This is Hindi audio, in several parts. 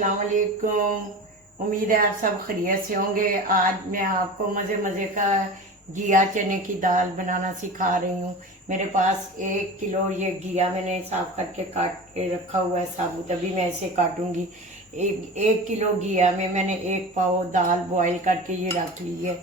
अस्सलाम वालेकुम। उम्मीद है आप सब खैरियत से होंगे। आज मैं आपको मज़े मज़े का घिया चने की दाल बनाना सिखा रही हूँ। मेरे पास 1 किलो ये घिया मैंने साफ करके काट के रखा हुआ है साबुत, अभी मैं इसे काटूंगी। एक किलो घिया में मैंने 1 पाव दाल बॉईल करके ये रख ली है।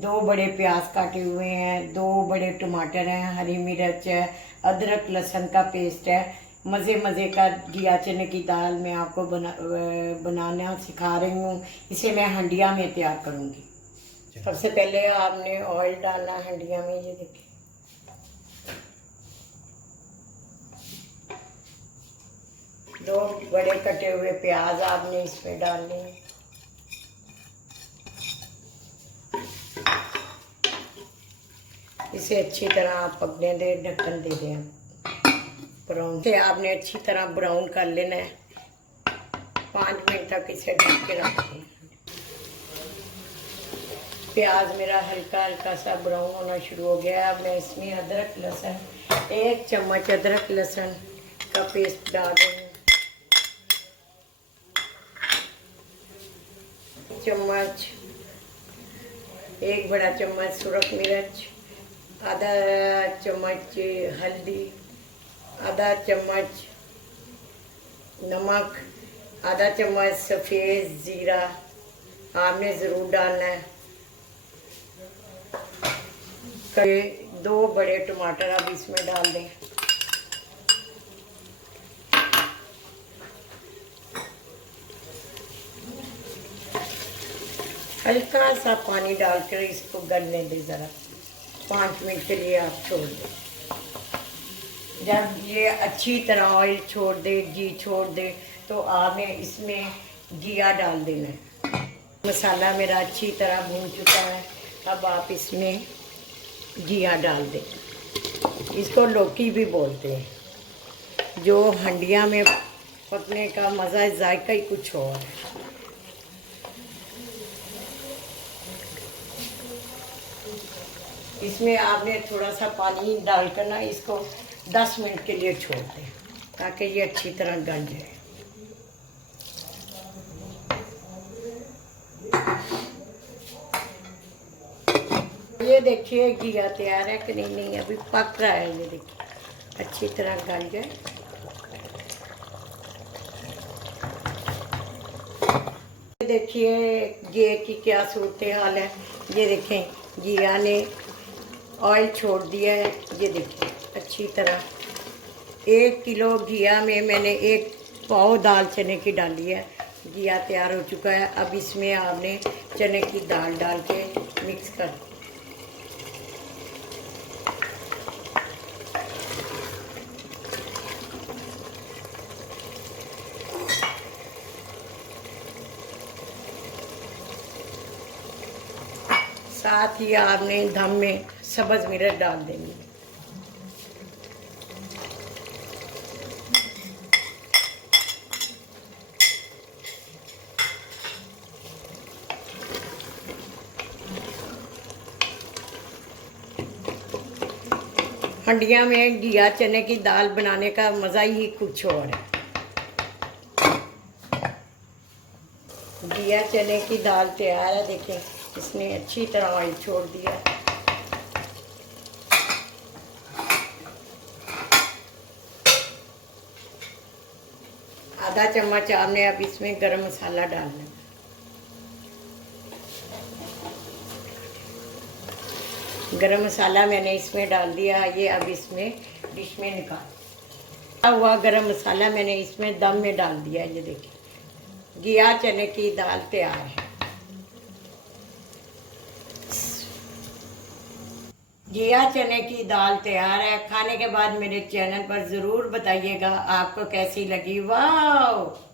2 बड़े प्याज काटे हुए हैं, 2 बड़े टमाटर हैं, हरी मिर्च है, अदरक लहसुन का पेस्ट है। मज़े मज़े का घिया चने की दाल मैं आपको बनाना सिखा रही हूँ। इसे मैं हंडिया में तैयार करूँगी। सबसे पहले आपने ऑयल डालना हंडिया में, ये देखिए। दो बड़े कटे हुए प्याज आपने इसमें डालने हैं। इसे अच्छी तरह आप पकने दें, ढक्कन दे दें। ब्राउन से आपने अच्छी तरह ब्राउन कर लेना है। 5 मिनट तक इसे ढक के रखें। प्याज मेरा हल्का हल्का सा ब्राउन होना शुरू हो गया। अब मैं इसमें अदरक लहसुन 1 चम्मच अदरक लहसुन का पेस्ट डाल रही हूँ। 1 बड़ा चम्मच सुरख मिर्च, आधा चम्मच हल्दी, आधा चम्मच नमक, आधा चम्मच सफ़ेद ज़ीरा आपने ज़रूर डालना है। 2 बड़े टमाटर अब इसमें डाल दें। हल्का सा पानी डालकर इसको गलने दें ज़रा। 5 मिनट के लिए आप छोड़ दें। जब ये अच्छी तरह ऑयल छोड़ दे, घी छोड़ दे, तो आपने इसमें घिया डाल देना है। मसाला मेरा अच्छी तरह भून चुका है। अब आप इसमें घिया डाल दें। इसको लौकी भी बोलते हैं। जो हंडिया में पकने का मज़ा, जायका ही कुछ और है। इसमें आपने थोड़ा सा पानी डालकर ना इसको 10 मिनट के लिए छोड़ दें, ताकि ये अच्छी तरह गल जाए। ये देखिए घिया तैयार है कि नहीं, अभी पक रहा है। ये देखिए अच्छी तरह गल जाए। देखिए घिए की क्या सूरत हाल है। ये देखें घिया ने ऑयल छोड़ दिया है। ये देखिए अच्छी तरह 1 किलो घिया में मैंने 1 पाव दाल चने की डाली है। घिया तैयार हो चुका है। अब इसमें आपने चने की दाल डाल के मिक्स कर। साथ ही आपने दम में सब्ज़ मिर्च डाल देनी। हंडिया में घिया चने की दाल बनाने का मज़ा ही कुछ और है। घिया चने की दाल तैयार है। देखें इसने अच्छी तरह ऑयल छोड़ दिया। आधा चम्मच आपने अब इसमें गरम मसाला डालना है। गरम मसाला मैंने इसमें डाल दिया। ये अब इसमें डिश में निकाल हुआ गरम मसाला मैंने इसमें दम में डाल दिया। ये देखिए घिया चने की दाल तैयार है। घिया चने की दाल तैयार है। खाने के बाद मेरे चैनल पर ज़रूर बताइएगा आपको कैसी लगी। वाह।